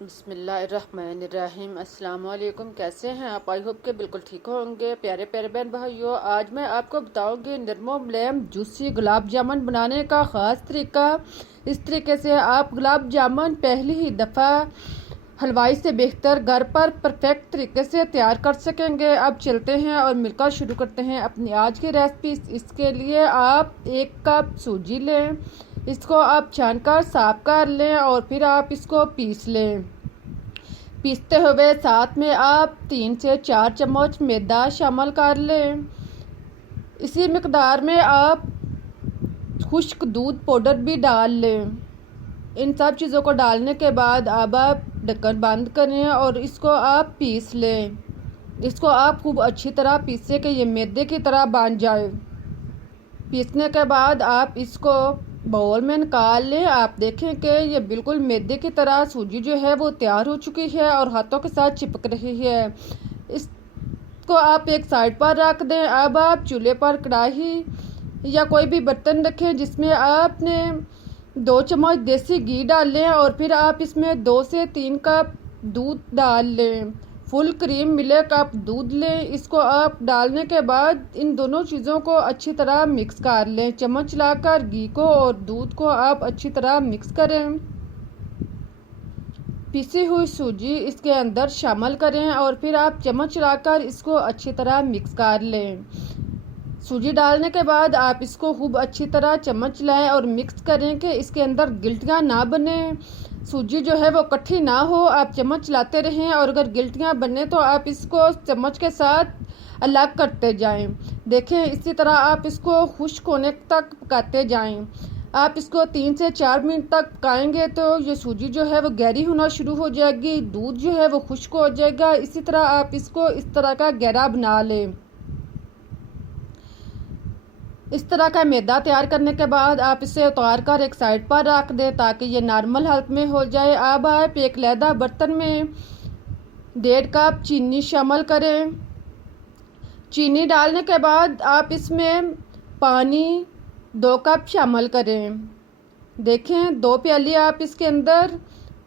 बिस्मिल्लाहिर्रहमानिर्रहीम। अस्सलाम वालेकुम। कैसे हैं आप? आई होप के बिल्कुल ठीक होंगे। प्यारे प्यारे बहन भाइयों, आज मैं आपको बताऊंगी नरमो मुलायम जूसी गुलाब जामुन बनाने का ख़ास तरीका। इस तरीके से आप गुलाब जामुन पहली ही दफ़ा हलवाई से बेहतर घर पर परफेक्ट तरीके से तैयार कर सकेंगे। अब चलते हैं और मिलकर शुरू करते हैं अपनी आज की रेसिपी। इसके लिए आप 1 कप सूजी लें, इसको आप छानकर साफ कर लें और फिर आप इसको पीस लें। पीसते हुए साथ में आप 3 से 4 चम्मच मैदा शामिल कर लें। इसी मकदार में आप खुश्क दूध पाउडर भी डाल लें। इन सब चीज़ों को डालने के बाद अब आप ढक्कन बंद करें और इसको आप पीस लें। इसको आप खूब अच्छी तरह पीसें कि ये मैदे की तरह बन जाए। पीसने के बाद आप इसको बाउल में निकाल लें। आप देखें कि ये बिल्कुल मैदे की तरह सूजी जो है वो तैयार हो चुकी है और हाथों के साथ चिपक रही है। इसको आप एक साइड पर रख दें। अब आप चूल्हे पर कढ़ाई या कोई भी बर्तन रखें जिसमें आपने 2 चम्मच देसी घी डाल लें और फिर आप इसमें 2 से 3 कप दूध डाल लें। फुल क्रीम मिले कप दूध लें। इसको आप डालने के बाद इन दोनों चीज़ों को अच्छी तरह मिक्स कर लें। चम्मच लाकर घी को और दूध को आप अच्छी तरह मिक्स करें। पिसी हुई सूजी इसके अंदर शामिल करें और फिर आप चम्मच लाकर इसको अच्छी तरह मिक्स कर लें। सूजी डालने के बाद आप इसको खूब अच्छी तरह चम्मच लाएं और मिक्स करें कि इसके अंदर गिल्टियाँ ना बने, सूजी जो है वो इकट्ठी ना हो। आप चम्मच लाते रहें और अगर गिल्टियाँ बने तो आप इसको चम्मच के साथ अलग करते जाएं। देखें इसी तरह आप इसको खुश्क होने तक पकाते जाएं। आप इसको 3 से 4 मिनट तक पकाएंगे तो ये सूजी जो है वो गहरी होना शुरू हो जाएगी, दूध जो है वो खुश्क हो जाएगा। इसी तरह आप इसको इस तरह का गहरा बना लें। इस तरह का मैदा तैयार करने के बाद आप इसे उतार कर एक साइड पर रख दें ताकि ये नॉर्मल हालत में हो जाए। अब आप एक लैदा बर्तन में 1.5 कप चीनी शामिल करें। चीनी डालने के बाद आप इसमें पानी 2 कप शामिल करें। देखें 2 प्याली आप इसके अंदर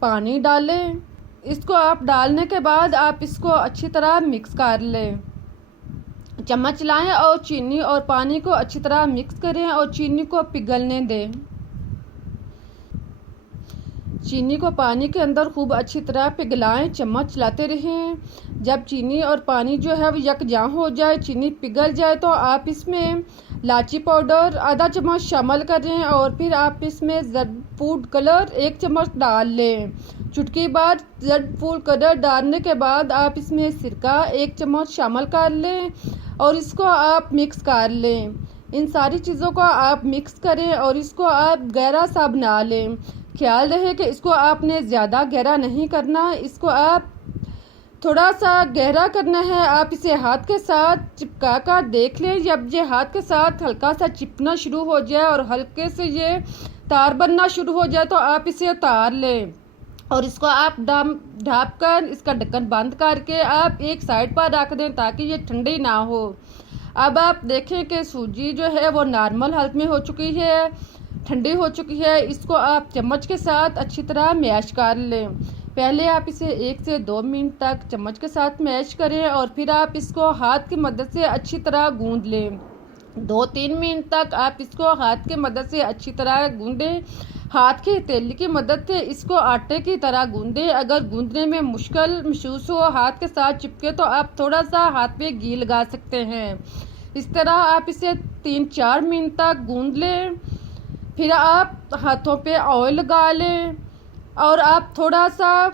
पानी डालें। इसको आप डालने के बाद आप इसको अच्छी तरह मिक्स कर लें। चम्मच लाएं और चीनी और पानी को अच्छी तरह मिक्स करें और चीनी को पिघलने दें। चीनी को पानी के अंदर खूब अच्छी तरह पिघलाएं, चम्मच चलाते रहें। जब चीनी और पानी जो है वो यकजां हो जाए, चीनी पिघल जाए तो आप इसमें इलायची पाउडर आधा चम्मच शामिल करें और फिर आप इसमें ज़र्द फूड कलर 1 चम्मच डाल लें। चुटकी बाद ज़र्द फूड कलर डालने के बाद आप इसमें सिरका 1 चम्मच शामिल कर लें और इसको आप मिक्स कर लें। इन सारी चीज़ों को आप मिक्स करें और इसको आप गहरा सा बना लें। ख्याल रहे कि इसको आपने ज़्यादा गहरा नहीं करना, इसको आप थोड़ा सा गहरा करना है। आप इसे हाथ के साथ चिपका कर देख लें। जब ये हाथ के साथ हल्का सा चिपना शुरू हो जाए और हल्के से ये तार बनना शुरू हो जाए तो आप इसे उतार लें और इसको आप ढाँप कर इसका ढक्कन बंद करके आप एक साइड पर रख दें ताकि ये ठंडी ना हो। अब आप देखें कि सूजी जो है वो नॉर्मल हालत में हो चुकी है, ठंडी हो चुकी है। इसको आप चम्मच के साथ अच्छी तरह मैश कर लें। पहले आप इसे 1 से 2 मिनट तक चम्मच के साथ मैश करें और फिर आप इसको हाथ की मदद से अच्छी तरह गूंद लें। 2-3 मिनट तक आप इसको हाथ की मदद से अच्छी तरह गूंदें। हाथ की हथेली की मदद से इसको आटे की तरह गूंदें। अगर गूंदने में मुश्किल महसूस हो, हाथ के साथ चिपके, तो आप थोड़ा सा हाथ पे घी लगा सकते हैं। इस तरह आप इसे 3-4 मिनट तक गूंद लें। फिर आप हाथों पे ऑयल लगा लें और आप थोड़ा सा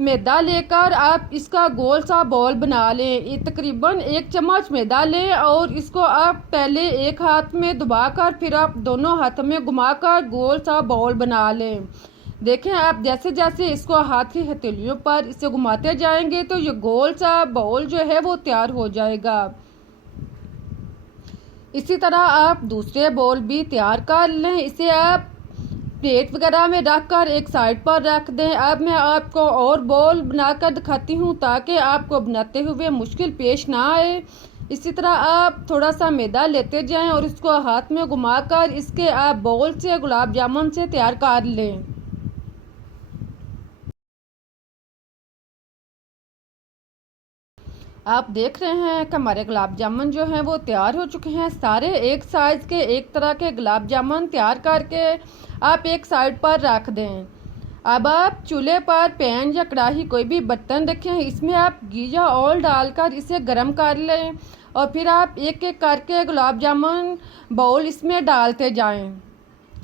मैदा लेकर आप इसका गोल सा बॉल बना लें। ये तकरीबन 1 चम्मच मैदा लें और इसको आप पहले एक हाथ में दबाकर फिर आप दोनों हाथों में घुमाकर गोल सा बॉल बना लें। देखें आप जैसे जैसे इसको हाथ की हथेलियों पर इसे घुमाते जाएंगे तो ये गोल सा बॉल जो है वो तैयार हो जाएगा। इसी तरह आप दूसरे बॉल भी तैयार कर लें। इसे आप प्लेट वगैरह में रखकर एक साइड पर रख दें। अब मैं आपको और बॉल बनाकर दिखाती हूँ ताकि आपको बनाते हुए मुश्किल पेश ना आए। इसी तरह आप थोड़ा सा मैदा लेते जाएं और इसको हाथ में घुमाकर इसके आप बॉल से गुलाब जामुन से तैयार कर लें। आप देख रहे हैं कि हमारे गुलाब जामुन जो हैं वो तैयार हो चुके हैं। सारे एक साइज़ के एक तरह के गुलाब जामुन तैयार करके आप एक साइड पर रख दें। अब आप चूल्हे पर पैन या कढ़ाई कोई भी बर्तन रखें, इसमें आप घी या ऑयल डालकर इसे गर्म कर लें और फिर आप एक एक करके गुलाब जामुन बाउल इसमें डालते जाएं।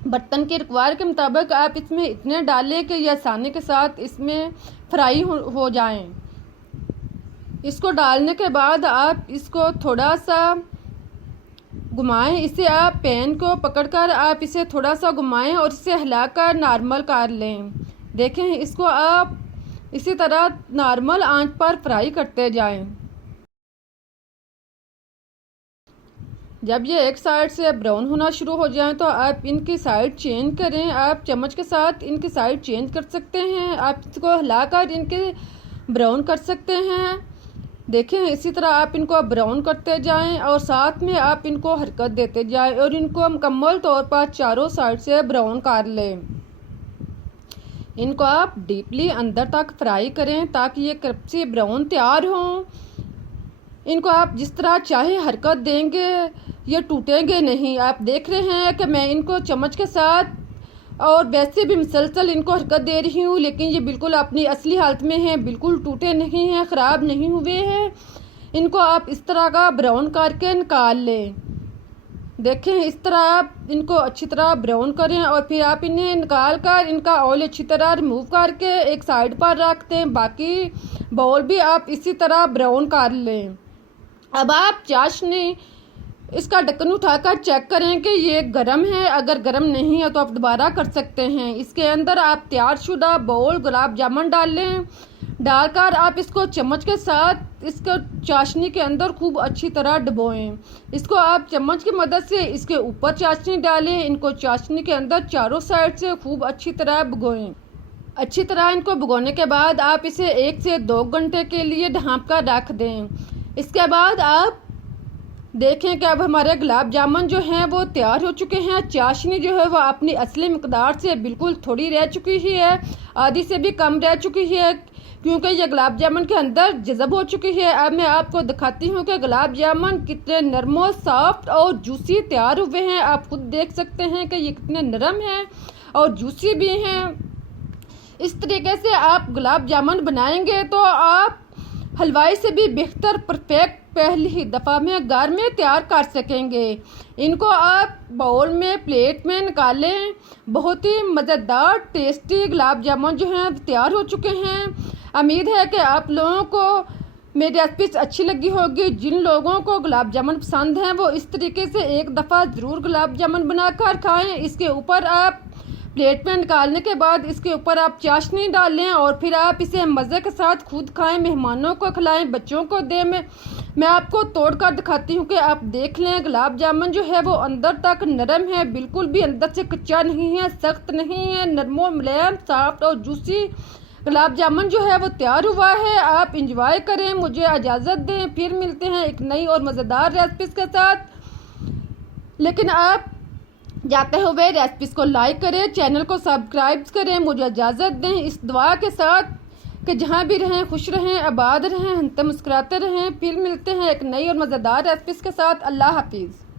बर्तन के रिक्वायर के मुताबिक आप इसमें इतने डालें कि ये आसानी के साथ इसमें फ्राई हो जाएं। इसको डालने के बाद आप इसको थोड़ा सा घुमाएं। इसे आप पैन को पकड़कर आप इसे थोड़ा सा घुमाएं और इसे हिलाकर नॉर्मल कर लें। देखें, इसको आप इसी तरह नॉर्मल आंच पर फ्राई करते जाएं। जब ये एक साइड से ब्राउन होना शुरू हो जाए तो आप इनकी साइड चेंज करें। आप चम्मच के साथ इनकी साइड चेंज कर सकते हैं। आप इसको हिलाकर इनके ब्राउन कर सकते हैं। देखें, इसी तरह आप इनको ब्राउन करते जाएं और साथ में आप इनको हरकत देते जाएं और इनको मुकम्मल तौर पर चारों साइड से ब्राउन कर लें। इनको आप डीपली अंदर तक फ्राई करें ताकि ये क्रिस्पी ब्राउन तैयार हों। इनको आप जिस तरह चाहे हरकत देंगे, ये टूटेंगे नहीं। आप देख रहे हैं कि मैं इनको चम्मच के साथ और वैसे भी मुसलसल इनको हरकत दे रही हूँ, लेकिन ये बिल्कुल अपनी असली हालत में हैं, बिल्कुल टूटे नहीं हैं, ख़राब नहीं हुए हैं। इनको आप इस तरह का ब्राउन करके निकाल लें। देखें, इस तरह आप इनको अच्छी तरह ब्राउन करें और फिर आप इन्हें निकाल कर इनका ऑयल अच्छी तरह रिमूव करके एक साइड पर रख दें। बाकी बाउल भी आप इसी तरह ब्राउन कर लें। अब आप चाशनी इसका ढक्कन उठाकर चेक करें कि ये गर्म है। अगर गर्म नहीं है तो आप दोबारा कर सकते हैं। इसके अंदर आप तैयारशुदा बाउल गुलाब जामुन डाल लें। डालकर आप इसको चम्मच के साथ इसको चाशनी के अंदर खूब अच्छी तरह डुबोएं। इसको आप चम्मच की मदद से इसके ऊपर चाशनी डालें। इनको चाशनी के अंदर चारों साइड से खूब अच्छी तरह भिगोएं। अच्छी तरह इनको भिगोने के बाद आप इसे 1 से 2 घंटे के लिए ढाँप कर रख दें। इसके बाद आप देखें कि अब हमारे गुलाब जामुन जो हैं वो तैयार हो चुके हैं। चाशनी जो है वो अपनी असली मिकदार से बिल्कुल थोड़ी रह चुकी ही है, आधी से भी कम रह चुकी है, क्योंकि ये गुलाब जामुन के अंदर जज़ब हो चुकी है। अब मैं आपको दिखाती हूँ कि गुलाब जामुन कितने नरम, सॉफ्ट और जूसी तैयार हुए हैं। आप खुद देख सकते हैं कि ये कितने नरम हैं और जूसी भी हैं। इस तरीके से आप गुलाब जामुन बनाएंगे तो आप हलवाई से भी बेहतर परफेक्ट पहली ही दफ़ा में घर में तैयार कर सकेंगे। इनको आप बाउल में, प्लेट में निकालें। बहुत ही मज़ेदार टेस्टी गुलाब जामुन जो हैं तैयार हो चुके हैं। उम्मीद है कि आप लोगों को मेरी रेसिपी अच्छी लगी होगी। जिन लोगों को गुलाब जामुन पसंद हैं वो इस तरीके से एक दफ़ा ज़रूर गुलाब जामुन बनाकर खाएं। इसके ऊपर आप प्लेट में निकालने के बाद इसके ऊपर आप चाशनी डालें और फिर आप इसे मज़े के साथ खुद खाएं, मेहमानों को खिलाएं, बच्चों को दें। मैं आपको तोड़ कर दिखाती हूँ कि आप देख लें। गुलाब जामुन जो है वो अंदर तक नरम है, बिल्कुल भी अंदर से कच्चा नहीं है, सख्त नहीं है, नरमो मुलायम, सॉफ्ट और जूसी गुलाब जामुन जो है वो तैयार हुआ है। आप इंजॉय करें, मुझे इजाज़त दें। फिर मिलते हैं एक नई और मज़ेदार रेसिपीज़ के साथ। लेकिन आप जाते हुए रेसिपीज़ को लाइक करें, चैनल को सब्सक्राइब करें। मुझे इजाज़त दें इस दुआ के साथ कि जहाँ भी रहें खुश रहें, आबाद रहें, हंसते मुस्कुराते रहें। फिर मिलते हैं एक नई और मज़ेदार रेसिपीज़ के साथ। अल्लाह हाफिज़।